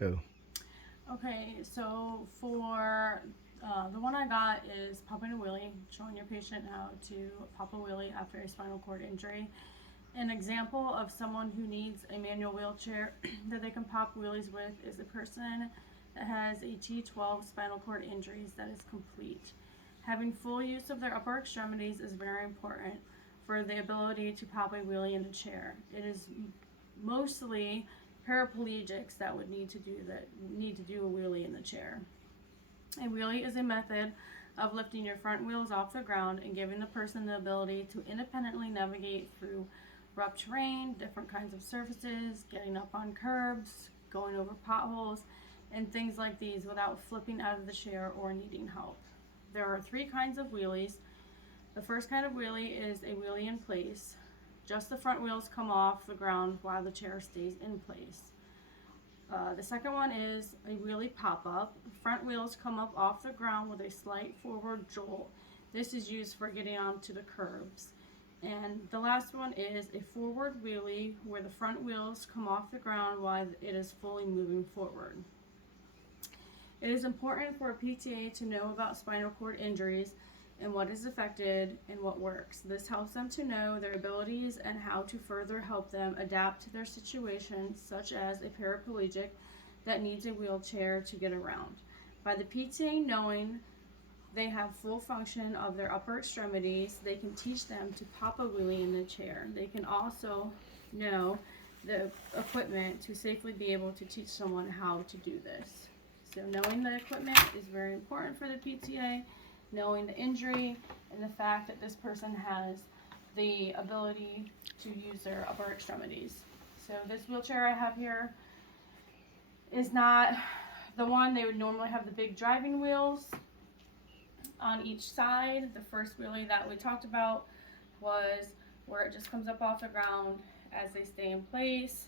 Go. Okay, so for the one I got is popping a wheelie, showing your patient how to pop a wheelie after a spinal cord injury. An example of someone who needs a manual wheelchair that they can pop wheelies with is a person that has a T12 spinal cord injuries that is complete. Having full use of their upper extremities is very important for the ability to pop a wheelie in a chair. It is mostly paraplegics that would need to do a wheelie in the chair. A wheelie is a method of lifting your front wheels off the ground and giving the person the ability to independently navigate through rough terrain, different kinds of surfaces, getting up on curbs, going over potholes, and things like these without flipping out of the chair or needing help. There are 3 kinds of wheelies. The first kind of wheelie is a wheelie in place. Just the front wheels come off the ground while the chair stays in place. The second one is a wheelie pop-up. Front wheels come up off the ground with a slight forward jolt. This is used for getting onto the curbs. And the last one is a forward wheelie where the front wheels come off the ground while it is fully moving forward. It is important for a PTA to know about spinal cord injuries and what is affected and what works. This helps them to know their abilities and how to further help them adapt to their situation, such as a paraplegic that needs a wheelchair to get around. By the PTA knowing they have full function of their upper extremities, they can teach them to pop a wheelie in the chair. They can also know the equipment to safely be able to teach someone how to do this. So knowing the equipment is very important for the PTA, knowing the injury and the fact that this person has the ability to use their upper extremities. So this wheelchair I have here is not the one. They would normally have the big driving wheels on each side. The first wheelie that we talked about was where it just comes up off the ground as they stay in place.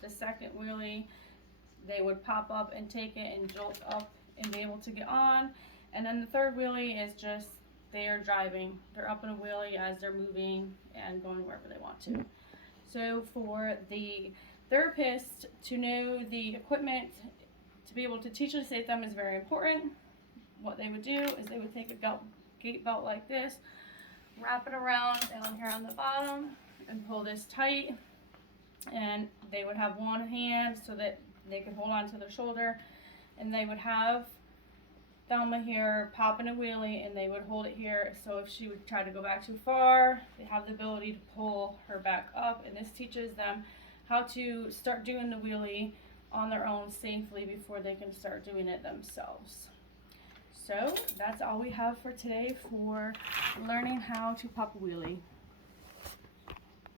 The second wheelie, they would pop up and take it and jolt up and be able to get on. And then the third wheelie is just they are driving. They're up in a wheelie as they're moving and going wherever they want to. So for the therapist to know the equipment, to be able to teach and save them is very important. What they would do is they would take a gait belt like this, wrap it around down here on the bottom, and pull this tight. And they would have one hand so that they could hold on to their shoulder, and they would have Thelma here popping a wheelie, and they would hold it here, so if she would try to go back too far, they have the ability to pull her back up. And this teaches them how to start doing the wheelie on their own safely before they can start doing it themselves. So that's all we have for today for learning how to pop a wheelie.